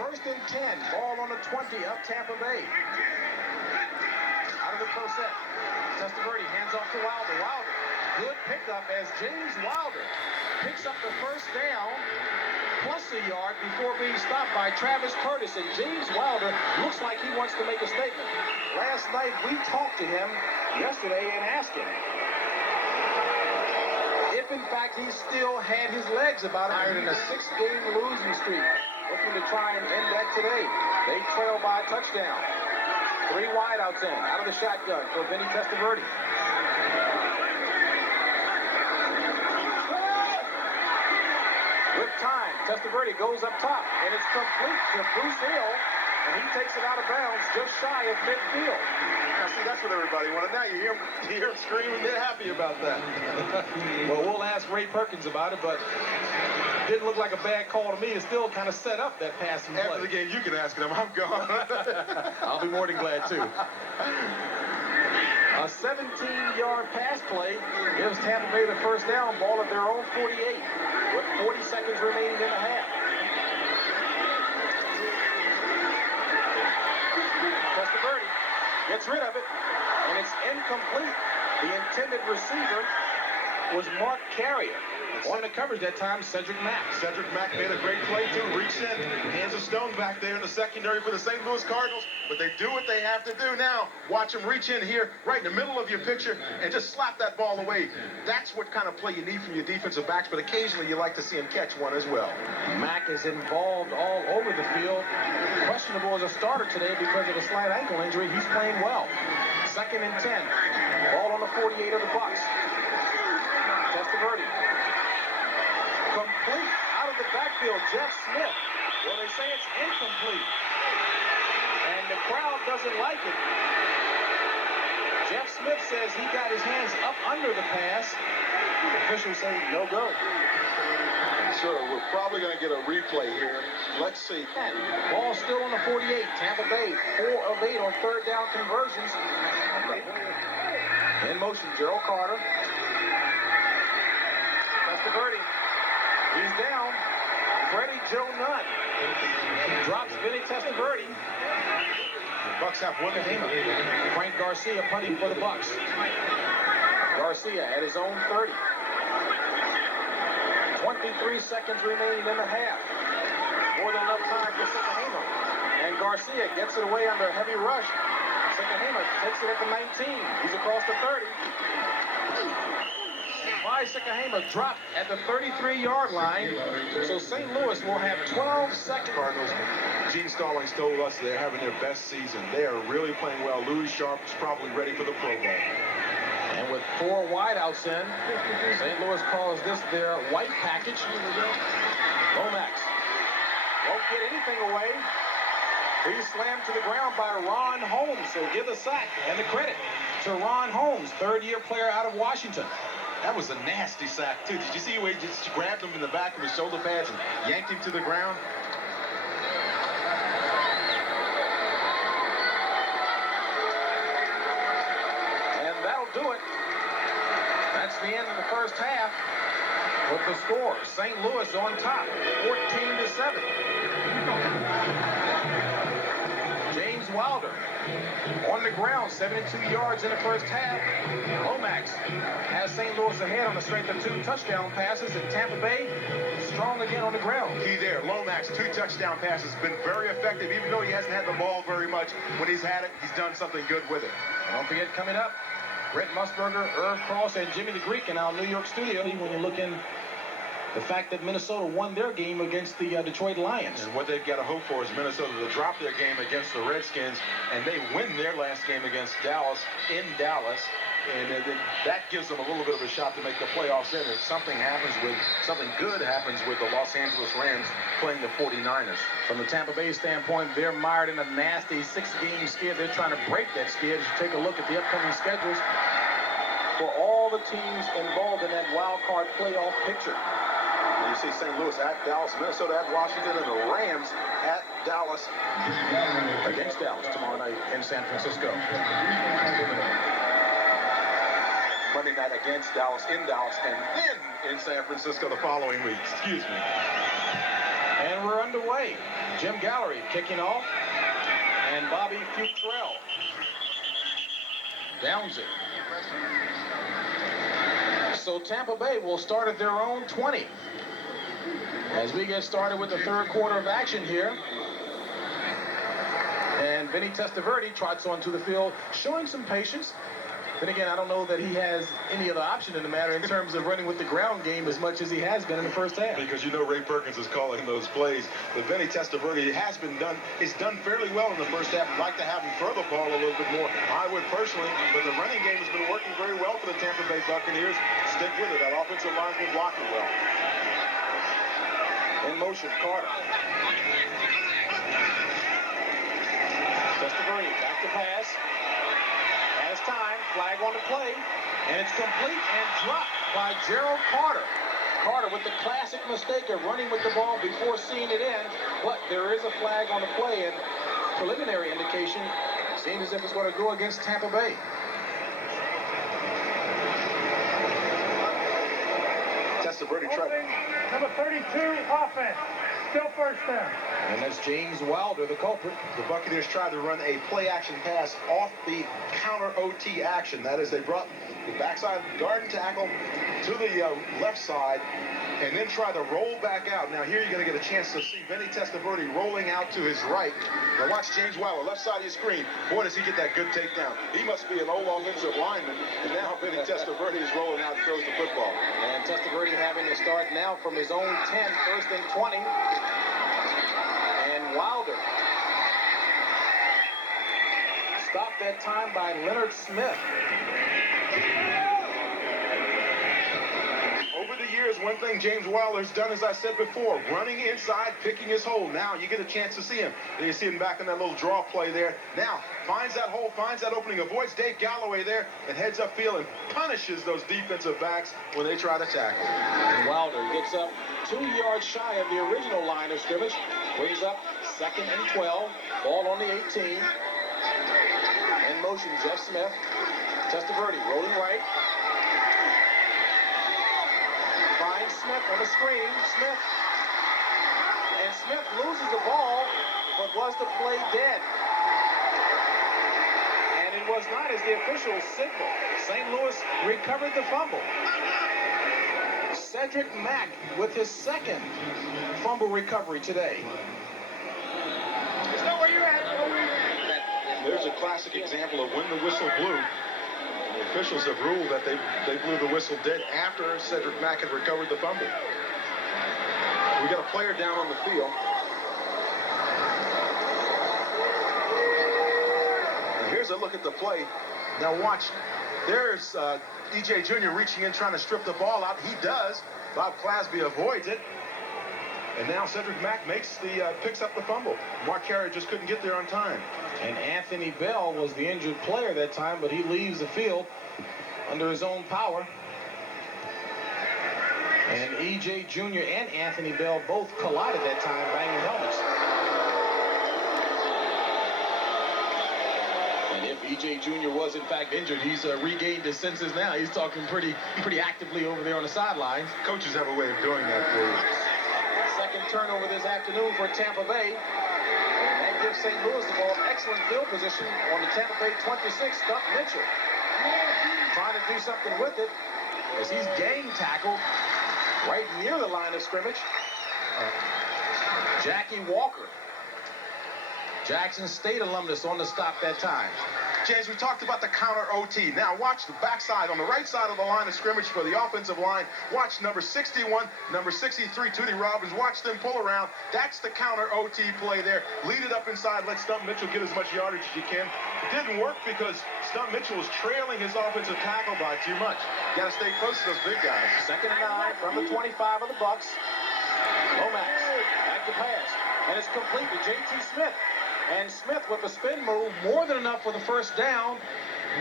First and 10. Ball on the 20 of Tampa Bay. Out of the first set. Testaverde hands off to Wilder. Wilder. Good pickup as James Wilder picks up the first down plus a yard before being stopped by Travis Curtis. And James Wilder looks like he wants to make a statement. Last night we talked to him yesterday and asked him if in fact he still had his legs about him in a 6-game losing streak. Looking to try and end that today. They trail by a touchdown. 3 wideouts in, out of the shotgun for Vinny Testaverde. With time, Testaverde goes up top, and it's complete to Bruce Hill, and he takes it out of bounds just shy of midfield. Now, see, that's what everybody wanted. Now you hear them screaming. They're happy about that. Well, we'll ask Ray Perkins about it, but it didn't look like a bad call to me. It still kind of set up that passing play. After the game, you can ask them. I'm gone. I'll be more than glad, too. A 17-yard pass play gives Tampa Bay the first down, ball at their own 48, with 40 seconds remaining in the half. Testaverde gets rid of it, and it's incomplete. The intended receiver was Mark Carrier. On the coverage that time, Cedric Mack. Cedric Mack made a great play, too. Reached in, hands of stone back there in the secondary for the St. Louis Cardinals. But they do what they have to do now. Watch them reach in here, right in the middle of your picture, and just slap that ball away. That's what kind of play you need from your defensive backs, but occasionally you like to see him catch one as well. Mack is involved all over the field. Questionable as a starter today because of a slight ankle injury. He's playing well. 2nd and 10. Ball on the 48 of the Bucs. Testaverde. Complete out of the backfield, Jeff Smith. Well, they say it's incomplete. And the crowd doesn't like it. Jeff Smith says he got his hands up under the pass. The officials say no go. So we're probably going to get a replay here. Let's see. Ball still on the 48. Tampa Bay, 4 of 8 on third down conversions. In motion, Gerald Carter. Testaverde. He's down. Freddie Joe Nunn drops Vinny Testaverde. The Bucs have one of him. Frank Garcia punting for the Bucs. Garcia at his own 30. 23 seconds remaining in the half. More than enough time for Sikahema. And Garcia gets it away under a heavy rush. Sikahema takes it at the 19. He's across the 30. Sikahema dropped at the 33-yard line, so St. Louis will have 12 seconds. Cardinals, Gene Stallings told us they're having their best season. They are really playing well. Louis Sharp is probably ready for the Pro Bowl. And with 4 wideouts in, St. Louis calls this their white package. Lomax won't get anything away. He's slammed to the ground by Ron Holmes, so give the sack and the credit to Ron Holmes, 3rd-year player out of Washington. That was a nasty sack, too. Did you see where he just grabbed him in the back of his shoulder pads and yanked him to the ground? And that'll do it. That's the end of the first half. With the score, St. Louis on top, 14-7. James Wilder on the ground, 72 yards in the first half. Lomax has St. Louis ahead on the strength of 2 touchdown passes, and Tampa Bay strong again on the ground. Key there, Lomax, 2 touchdown passes, been very effective, even though he hasn't had the ball very much. When he's had it, he's done something good with it. And don't forget, coming up, Brent Musburger, Irv Cross, and Jimmy the Greek in our New York studio. When you look in the fact that Minnesota won their game against the Detroit Lions. And what they've got to hope for is Minnesota to drop their game against the Redskins, and they win their last game against Dallas in Dallas. And that gives them a little bit of a shot to make the playoffs in. If something good happens with the Los Angeles Rams playing the 49ers. From the Tampa Bay standpoint, they're mired in a nasty 6-game skid. They're trying to break that skid. As you take a look at the upcoming schedules for all the teams involved in that wild card playoff picture. You see St. Louis at Dallas, Minnesota at Washington, and the Rams at Dallas. Against Dallas tomorrow night in San Francisco. Monday night against Dallas in Dallas, and then in San Francisco the following week. Excuse me. And And we're underway. Jim Gallery kicking off. And Bobby Futrell downs it. So Tampa Bay will start at their own 20. As we get started with the third quarter of action here. And Vinny Testaverde trots onto the field, showing some patience. Then again, I don't know that he has any other option in the matter in terms of running with the ground game as much as he has been in the first half. Because you know Ray Perkins is calling those plays. But Vinny Testaverde he's done fairly well in the first half. I'd like to have him throw the ball a little bit more. I would personally, but the running game has been working very well for the Tampa Bay Buccaneers. Stick with it. That offensive line's been blocking well. In motion, Carter. Testaverde, back to pass. Has time, flag on the play, and it's complete and dropped by Gerald Carter. Carter with the classic mistake of running with the ball before seeing it in, but there is a flag on the play, and preliminary indication seems as if it's going to go against Tampa Bay. Testaverde tried. Number 32, offense. Still first down. And that's James Wilder, the culprit. The Buccaneers tried to run a play-action pass off the counter OT action. That is, they brought the backside guard and tackle to the left side and then try to roll back out. Now here you're going to get a chance to see Vinny Testaverde rolling out to his right. Now watch James Wilder, left side of your screen. Boy, does he get that good takedown. He must be an old offensive lineman. And now Vinny Testaverde is rolling out and throws the football. And Testaverde having to start now from his own 10, first and 20. And Wilder stopped that time by Leonard Smith. Over the years, one thing James Wilder's done, as I said before, running inside, picking his hole. Now you get a chance to see him. You see him back in that little draw play there. Now finds that hole, finds that opening, avoids Dave Galloway there, and heads upfield and punishes those defensive backs when they try to tackle. And Wilder gets up 2 yards shy of the original line of scrimmage. Brings up 2nd and 12. Ball on the 18. In motion, Jeff Smith. Testaverde rolling right. Finds Smith on the screen. Smith loses the ball, but was the play dead? And it was not, as the officials signaled. St. Louis recovered the fumble. Cedric Mack with his second fumble recovery today. There's a classic example of when the whistle blew. The officials have ruled that they blew the whistle dead after Cedric Mack had recovered the fumble. We got a player down on the field. And here's a look at the play. Now watch. There's E.J. Jr. reaching in, trying to strip the ball out. He does. Bob Clasby avoids it. And now Cedric Mack picks up the fumble. Mark Carey just couldn't get there on time. And Anthony Bell was the injured player that time, but he leaves the field under his own power. And E.J. Jr. and Anthony Bell both collided that time, banging helmets. And if E.J. Jr. was in fact injured, he's regained his senses now. He's talking pretty actively over there on the sidelines. Coaches have a way of doing that for you. Second turnover this afternoon for Tampa Bay. And that gives St. Louis the ball. Excellent field position on the Tampa Bay 26, Stunt Mitchell. Trying to do something with it as he's gang tackled right near the line of scrimmage. Jackie Walker, Jackson State alumnus, on the stop that time. James, we talked about the counter OT. Now watch the backside on the right side of the line of scrimmage for the offensive line. Watch number 61, number 63, Tootie Robbins. Watch them pull around. That's the counter OT play there. Lead it up inside. Let Stunt Mitchell get as much yardage as you can. It didn't work because Stunt Mitchell was trailing his offensive tackle by too much. You got to stay close to those big guys. 2nd and 9 from the 25 of the Bucs. Lomax back to pass, and it's complete to J.T. Smith. And Smith with a spin move, more than enough for the first down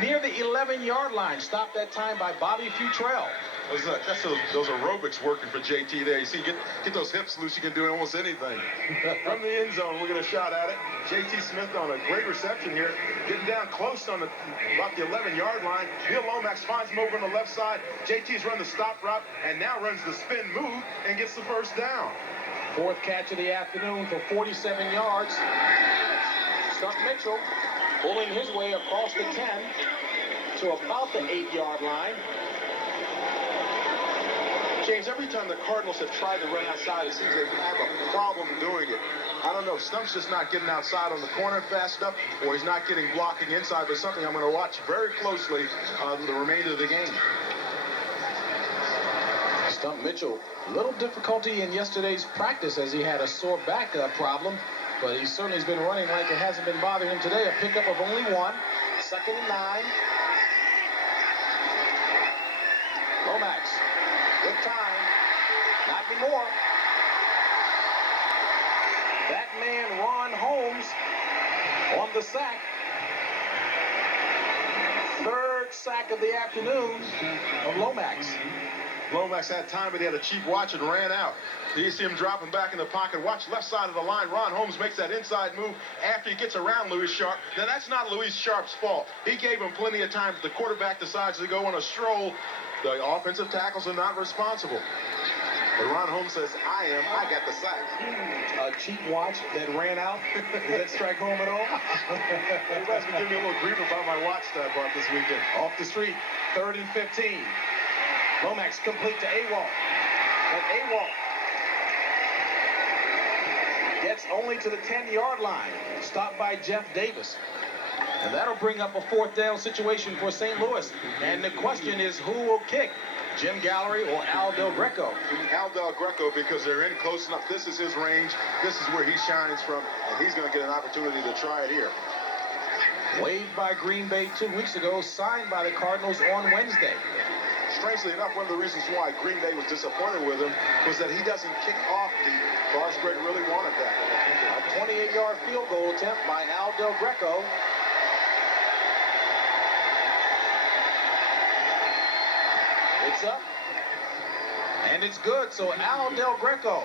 near the 11-yard line. Stopped that time by Bobby Futrell. That's those aerobics working for JT there. You see, get those hips loose, you can do almost anything. From the end zone, we're going to shot at it. JT Smith on a great reception here, getting down close on about the 11-yard line. Neil Lomax finds him over on the left side. JT's run the stop route and now runs the spin move and gets the first down. Fourth catch of the afternoon for 47 yards. Stump Mitchell pulling his way across the 10 to about the 8-yard line. James, every time the Cardinals have tried to run outside, it seems they have a problem doing it. I don't know, Stump's just not getting outside on the corner fast enough, or he's not getting blocking inside, but something I'm going to watch very closely the remainder of the game. Stump Mitchell, little difficulty in yesterday's practice as he had a sore back problem, but he certainly has been running like it hasn't been bothering him today. A pickup of only 1. 2nd and 9. Lomax, good time, not anymore. That man, Ron Holmes, on the sack. 3rd sack of the afternoon of Lomax. Lomax had time, but he had a cheap watch and ran out. You see him dropping back in the pocket. Watch left side of the line. Ron Holmes makes that inside move after he gets around Louis Sharp. Now, that's not Louis Sharp's fault. He gave him plenty of time. If the quarterback decides to go on a stroll, the offensive tackles are not responsible. But Ron Holmes says, I got the sack. A cheap watch that ran out. Did that strike home at all? Everybody's been giving me a little grief about my watch that I bought this weekend. Off the street, 3rd and 15. Lomax complete to Awalt. But Awalt gets only to the 10-yard line. Stopped by Jeff Davis. And that'll bring up a 4th down situation for St. Louis. And the question is, who will kick? Jim Gallery or Al Del Greco? Al Del Greco, because they're in close enough. This is his range. This is where he shines from. And he's going to get an opportunity to try it here. Waived by Green Bay 2 weeks ago, signed by the Cardinals on Wednesday. Strangely enough, one of the reasons why Green Bay was disappointed with him was that he doesn't kick off deep. Barsgregg really wanted that. A 28-yard field goal attempt by Al Del Greco. It's up. And it's good. So Al Del Greco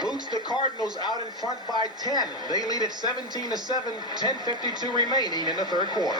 boots the Cardinals out in front by 10. They lead at 17-7, 10:52 remaining in the 3rd quarter.